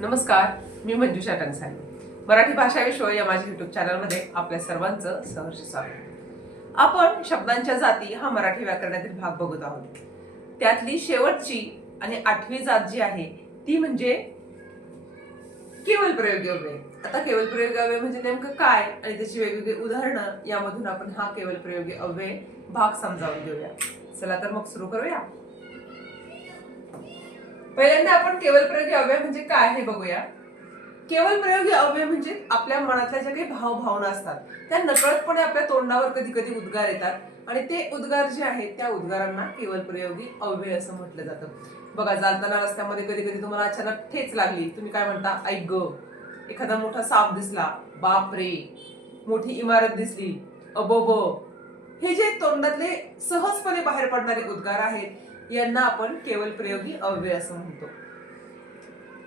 नमस्कार, मी मंजुषा टंगसाळे. मराठी भाषा विश्व या माझ्या युट्यूब चॅनलमध्ये आपल्या सर्वांचं सहर्ष स्वागत. आपण शब्दांच्या जाती हा मराठी व्याकरणातील भाग बघत आहोत. त्यातली शेवटची आणि 8वी जात जी आहे ती म्हणजे केवल प्रयोगी अव्यय. आता केवल प्रयोगी अव्यय म्हणजे नेमकं काय आणि त्याची वेगवेगळी उदाहरणं यामधून आपण हा केवल प्रयोगी अव्यय भाग समजावून घेऊया. चला तर मग सुरू करूया. पहिल्यांदा आपण केवल प्रयोगी अव्यय म्हणजे काय हे बघूया. केवल प्रयोगी अव्यय म्हणजे आपल्या मनातल्या ज्या काही भावना असतात त्या नकळतपणे आपल्या तोंडावर कधी कधी उद्गार येतात आणि ते उद्गार जे आहेत त्या उद्गारांना केवल प्रयोगी अव्यय असं म्हटलं जातं. बघा, चालताना रस्त्यामध्ये कधी कधी तुम्हाला अचानक ठेच लागली, तुम्ही काय म्हणता? ऐक ग. एखादा मोठा साप दिसला, बाप रे. मोठी इमारत दिसली, अबोब. हे जे तोंडातले सहजपणे बाहेर पडणारे उद्गार आहेत यांना आपण केवल प्रयोगी अव्यय असं म्हणतो.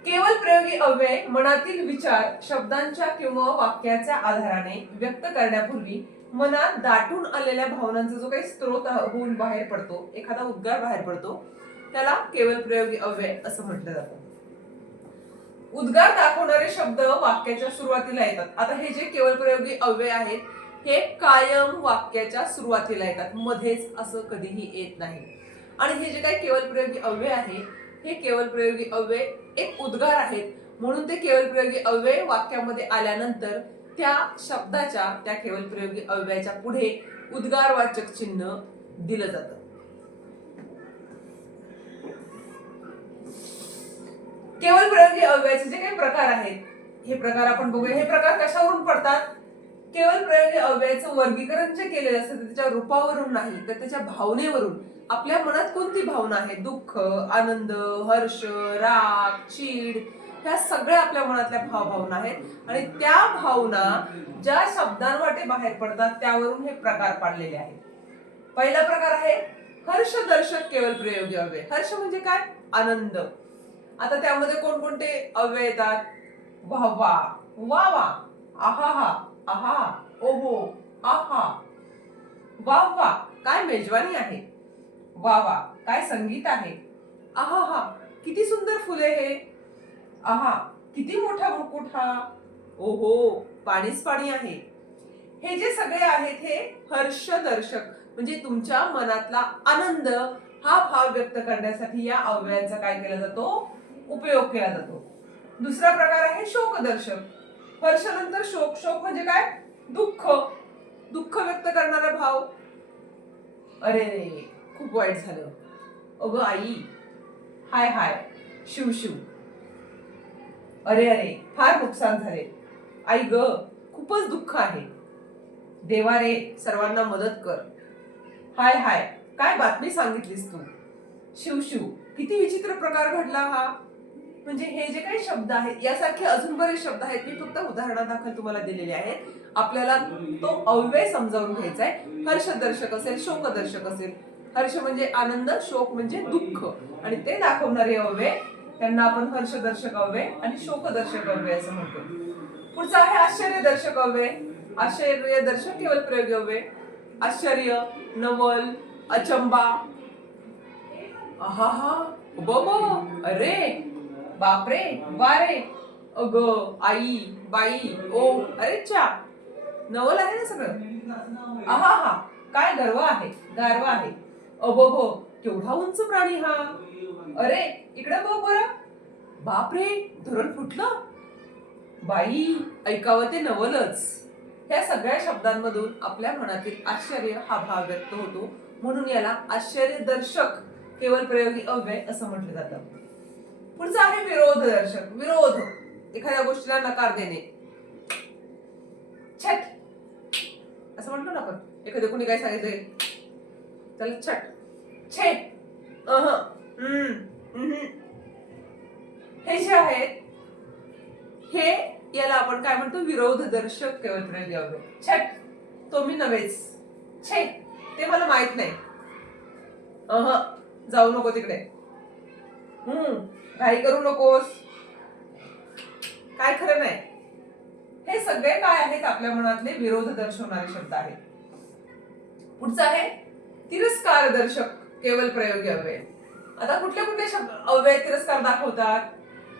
केवल प्रयोगी अव्यय मनातील विचार शब्दांच्या किंवा वाक्याच्या आधाराने व्यक्त करण्यापूर्वी मनात दाटून आलेल्या भावनांचा जो काही स्त्रोत होऊन बाहेर पडतो, एखादा उद्गार बाहेर पडतो, त्याला केवल प्रयोगी अव्यय असं म्हटलं जातं. उद्गार दाखवणारे शब्द वाक्याच्या सुरुवातीला येतात. आता हे जे केवल प्रयोगी अव्यय आहेत हे कायम वाक्याच्या सुरुवातीला येतात, मध्येच असं कधीही येत नाही. आणि हे जे काही केवल प्रयोगी अव्यय आहे हे केवल प्रयोगी अव्यय एक उद्गार आहेत, म्हणून ते केवल प्रयोगी अव्यय वाक्यामध्ये आल्यानंतर त्या शब्दाच्या त्या केवल प्रयोगी अव्ययाच्या पुढे उद्गारवाचक चिन्ह दिलं जातं. केवल प्रयोगी अव्ययाचे जे काही प्रकार आहेत हे प्रकार आपण बघूया. हे प्रकार कशावरून पडतात? केवल प्रयोगी अव्ययाचं वर्गीकरण जे केलेलं असतं त्याच्या रूपावरून नाही तर त्याच्या भावनेवरून. आपल्या मनात कोणती भावना आहे? दुःख, आनंद, हर्ष, राग, चीड, ह्या सगळ्या आपल्या मनातल्या भावना आहेत आणि त्या भावना ज्या शब्दांवाटे बाहेर पडतात त्यावरून हे प्रकार पाडलेले आहेत. पहिला प्रकार आहे हर्षदर्शक केवल प्रयोगी अव्यय. हर्ष म्हणजे काय? आनंद. आता त्यामध्ये कोणकोणते अव्यय येतात? वाह वाह, वा वा, आहा हा, आहा, ओहो, आहा. वाह वाह, काय मेजवानी आहे. वा वा, काय संगीत आहे. आहा हा, किती सुंदर फुले हे. आहा, किती मोठा मुकुट हा. ओहो, पाणीच पाणी आहे. हे जे सगळे आहेत हे हर्षदर्शक म्हणजे तुमच्या मनातला आनंद हा भाव व्यक्त करण्यासाठी या अव्ययांचा काय केला जातो? उपयोग केला जातो. दुसरा प्रकार आहे शोकदर्शक. हर्षानंतर शोक. शोक म्हणजे काय? दुःख. दुःख व्यक्त करणारा भाव. अरे रे, खूप वाईट झालं. अगं आई, हाय हाय, शिव शिव. अरे अरे, फार नुकसान झाले. आई ग, खूपच दुःख आहे. देवा रे, सर्वांना मदत कर. हाय हाय, काय बातमी सांगितलीस तू. शिव शिव, किती विचित्र प्रकार घडला हा. म्हणजे हे जे काही शब्द आहेत यासारखे अजून बरेच शब्द आहेत, मी फक्त उदाहरणादाखल तुम्हाला दिलेले आहेत. आपल्याला तो अव्यय समजावून घ्यायचा आहे. हर्षदर्शक असेल, शोकदर्शक असेल. हर्ष म्हणजे आनंद, शोक म्हणजे दुःख आणि ते दाखवणारे अव्यय त्यांना आपण हर्षदर्शक अव्यय आणि शोकदर्शक अव्यय असं म्हणतो. पुढचा आहे आश्चर्यदर्शक अव्यय. आश्चर्यदर्शक केवल प्रयोगी अव्यय. आश्चर्य, नवल, अचंबा. आहा, बाबा, अरे, बापरे, वारे, अग, आई, बाई, ओ, अरे चा. नवल आहे ना सगळं. आहा हा, काय गर्व आहे, गारवा आहे. अबो, केवढा उंच प्राणी हा. अरे, इकडे बघ बरं. बापरे, धरण फुटलं. बाई, ऐकावं ते नवलच. ह्या सगळ्या शब्दांमधून आपल्या मनातील आश्चर्य हा भाव व्यक्त होतो, म्हणून याला आश्चर्यदर्शक केवल प्रयोगी अव्यय असं म्हटलं जातं. पुढचं आहे विरोधदर्शक. विरोध, एखाद्या गोष्टीला नकार देणे. छट असं म्हणतो ना आपण. एखाद्या कोणी काय सांगितलंय त्याला छट, छे, हे जे आहेत हे याला आपण काय म्हणतो? विरोधदर्शक केवल प्रयोगी अव्यय. छट, तो मी नव्हेच. छे, ते मला माहित नाही. जाऊ नको तिकडे. घाई करू नकोस. काय खरं नाही. हे सगळे काय आहेत? आपल्या मनातले विरोध दर्शवणारे शब्द आहेत. पुढचा आहे तिरस्कारदर्शक केवल प्रयोगी अव्यय. आता कुठले कुठले शब्द अव्यय तिरस्कार दाखवतात?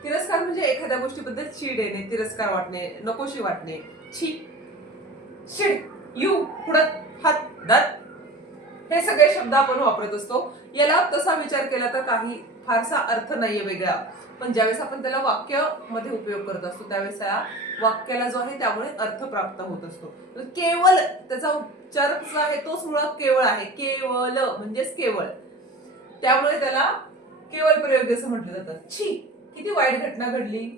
तिरस्कार म्हणजे एखाद्या गोष्टीबद्दल चीड येणे, तिरस्कार वाटणे, नकोशी वाटणे. छी, शिड, यू, कुडत, हात, दात, हे सगळे शब्द आपण वापरत असतो. याला तसा विचार केला तर काही फारसा अर्थ नाहीये वेगळा, पण ज्यावेळेस आपण त्याला वाक्य मध्ये उपयोग करत असतो त्यावेळेस त्या वाक्याला जो आहे त्यामुळे अर्थ प्राप्त होत असतो. केवल त्याचा उच्चार जो आहे तोच मुळात केवळ आहे. केवल म्हणजेच केवळ, त्यामुळे त्याला केवळ प्रयोग असं म्हटलं जातं. छी, किती वाईट घटना घडली.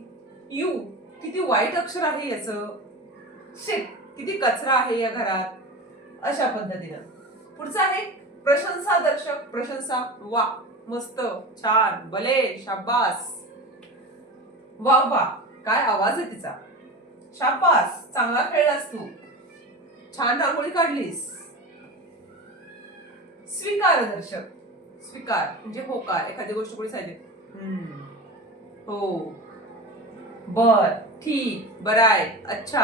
यू, किती वाईट अक्षर आहे याचं. शिट, किती कचरा आहे या घरात. अशा पद्धतीनं. पुढचा आहे प्रशंसा दर्शक. प्रशंसा, वा, मस्त, छान, भले, शाबास. वा वा, काय आवाज आहे तिचा. शाबास, चांगला खेळलास तू, छान रांगोळी काढलीस. स्वीकार दर्शक. स्वीकार म्हणजे होकार, एखादी गोष्ट कोणी सांगितली, हो, बर, ठीक, बरं आहे, अच्छा,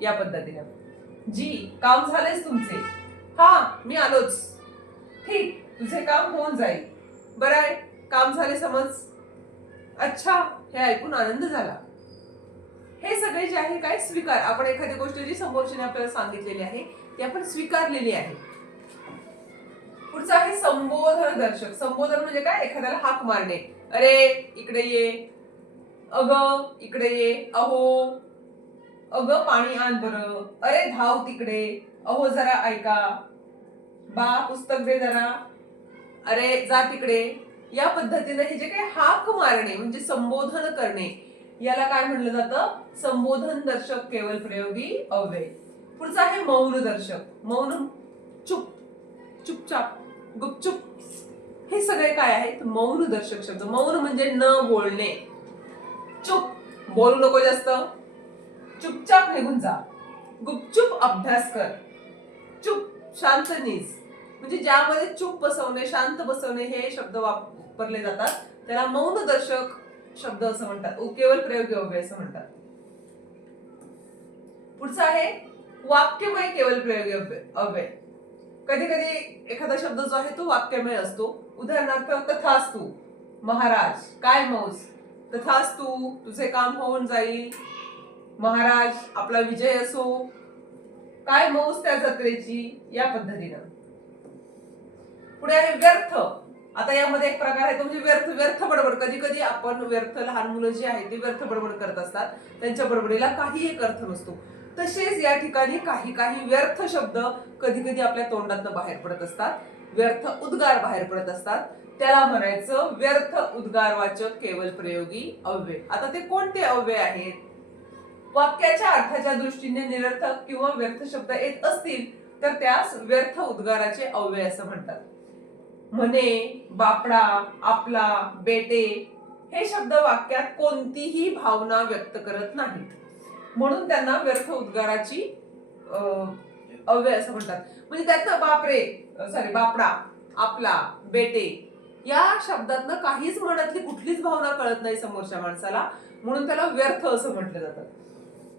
या पद्धतीने. जी, काम झालेच तुमचे. हा, मी आलोच. ठीक, तुझे काम होऊन जाईल. बरं आहे, काम झाले समज. अच्छा, हे ऐकून आनंद झाला. हे सगळे जे आहे काय स्वीकार. आपण एखादी गोष्ट जी समोरच्याने आपल्याला सांगितलेली आहे ती आपण स्वीकारलेली आहे. पुढचं आहे संबोधन दर्शक. संबोधन म्हणजे काय, एखाद्याला हाक मारणे. अरे इकडे ये, अग इकडे ये, अहो, अग पाणी आण बरं, अरे धाव तिकडे, अहो जरा ऐका, बा पुस्तक दे जरा, अरे जा तिकडे. या पद्धतीने हे जे काही हाक मारणे म्हणजे संबोधन करणे याला काय म्हणलं जातं, संबोधन दर्शक केवल प्रयोगी अव्यय. पुढचा आहे मौन दर्शक. मौन, चुप, चुपचाप, गुपचुप, हे सगळे काय आहेत मौन दर्शक शब्द. मौन म्हणजे न बोलणे. चुप, बोलू नको जास्त, चुपचाप निघून जा, गुपचुप अभ्यास कर, चुप, शांत निस. म्हणजे ज्यामध्ये चुप बसवणे, शांत बसवणे हे शब्द वापरले जातात त्याला मौन दर्शक शब्द असं म्हणतात, केवल प्रयोगी अव्यय असं म्हणतात. पुढचा आहे वाक्यमय केवल प्रयोगी अव्यय. कधी कधी एखादा शब्द जो आहे तो वाक्यमय असतो. उदाहरणार्थ तथास्तु, महाराज काय मौज, तथास्तु तुझे काम होऊन जाईल, महाराज आपला विजय असो, काय मौज त्या जत्रेची, या पद्धतीनं. पुढे आहे व्यर्थ. आता यामध्ये एक प्रकार आहे तो म्हणजे व्यर्थ. व्यर्थ बडबड. कधी कधी आपण व्यर्थ, लहान मुलं जी आहेत ती व्यर्थ बडबड करत असतात, त्यांच्या बडबडीला काही एक अर्थ नसतो. तसेच या ठिकाणी काही काही व्यर्थ शब्द कधी कधी आपल्या तोंडातून बाहेर पडत असतात, व्यर्थ उद्गार बाहेर पडत असतात, त्याला म्हणायचं व्यर्थ उद्गारवाचक केवल प्रयोगी अव्यय. आता ते कोणते अव्यय आहेत, वाक्याच्या अर्थाच्या दृष्टीने निरर्थक किंवा व्यर्थ शब्द येत असतील तर त्यास व्यर्थ उद्गाराचे अव्यय असं म्हणतात. म्हणे, बापडा, आपला, बेटे हे शब्द वाक्यात कोणतीही भावना व्यक्त करत नाहीत, म्हणून त्यांना व्यर्थ उद्गाराची अव्यय असं म्हणतात. म्हणजे त्यातनं बापडा, आपला, बेटे या शब्दातनं काहीच मनातली कुठलीच भावना कळत नाही समोरच्या माणसाला, म्हणून त्याला व्यर्थ असं म्हटलं जातं.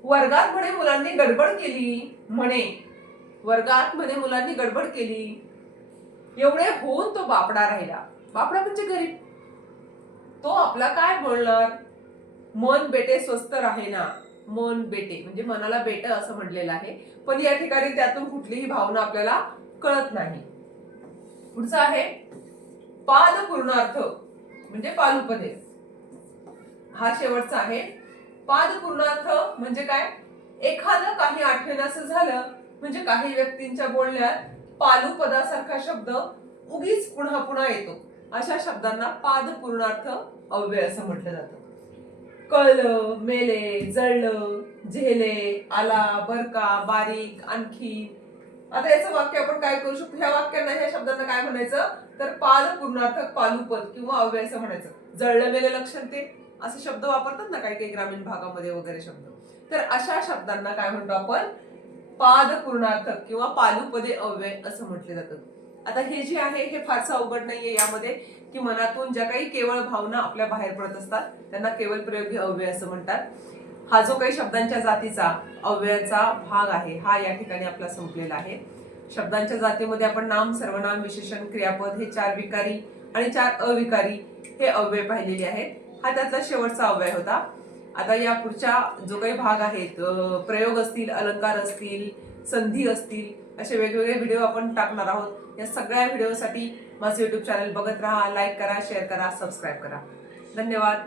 वर्गात म्हणे मुलांनी गडबड केली. म्हणे, वर्गात म्हणे मुलांनी गडबड केली. एवढे होऊन तो बापडा राहिला. बापडा म्हणजे गरीब, तो आपला काय बोलणार. मन बेटे स्वस्त राहेना. मन बेटे म्हणजे मनाला बेट असं म्हणलेलं आहे, पण या ठिकाणी त्यातून कुठलीही भावना आपल्याला कळत नाही. पुढचा आहे पाद पूर्णार्थ म्हणजे पालुपदे. हा शेवटचा आहे. पाद पूर्णार्थ म्हणजे काय, एखादं काही आठवण्याचं झालं म्हणजे काही व्यक्तींच्या बोलण्यात पालुपदासारखा शब्द उगीच पुन्हा पुन्हा येतो, अशा शब्दांना पाद पूर्णार्थ अव्यय असं म्हटलं जातं. कळलं, मेले, जळलं, झेले, आला, बरका, बारीक, आणखी. आता याचं वाक्य आपण काय करू शकतो, ह्या वाक्यांना, ह्या शब्दांना काय म्हणायचं तर पाद पूर्णार्थक पालुपद किंवा अव्यय असं म्हणायचं. जळलं मेले लक्षण ते असे शब्द वापरतात ना काही काही ग्रामीण भागामध्ये वगैरे शब्द, तर अशा शब्दांना काय म्हणतो आपण पाद पूर्णार्थक किंवा पालुपदे अव्यय असं म्हटले जातं. आता हे जे आहे हे फारसं अवघड नाहीये यामध्ये, की मनातून ज्या काही केवळ भावना आपल्या बाहेर पडत असतात त्यांना केवळ प्रयोगी अव्यय असं म्हणतात. हा जो काही शब्दांच्या जातीचा अव्ययाचा भाग आहे हा या ठिकाणी आपला संपलेला आहे. शब्दांच्या जातीमध्ये आपण नाम, सर्वनाम, विशेषण, क्रियापद हे 4 विकारी आणि 4 अविकारी हे अव्यय पाहिलेले आहेत. हा त्यातला शेवटचा अव्यय होता. आता या पुढच्या जो काही भाग आहेत, प्रयोग असतील, अलंकार असतील, संधी असतील, असे वेगवेगळे व्हिडिओ आपण टाकणार आहोत. या सगळ्या व्हिडिओसाठी माझं YouTube चॅनल बघत राहा, लाईक करा, शेअर करा, सबस्क्राईब करा. धन्यवाद.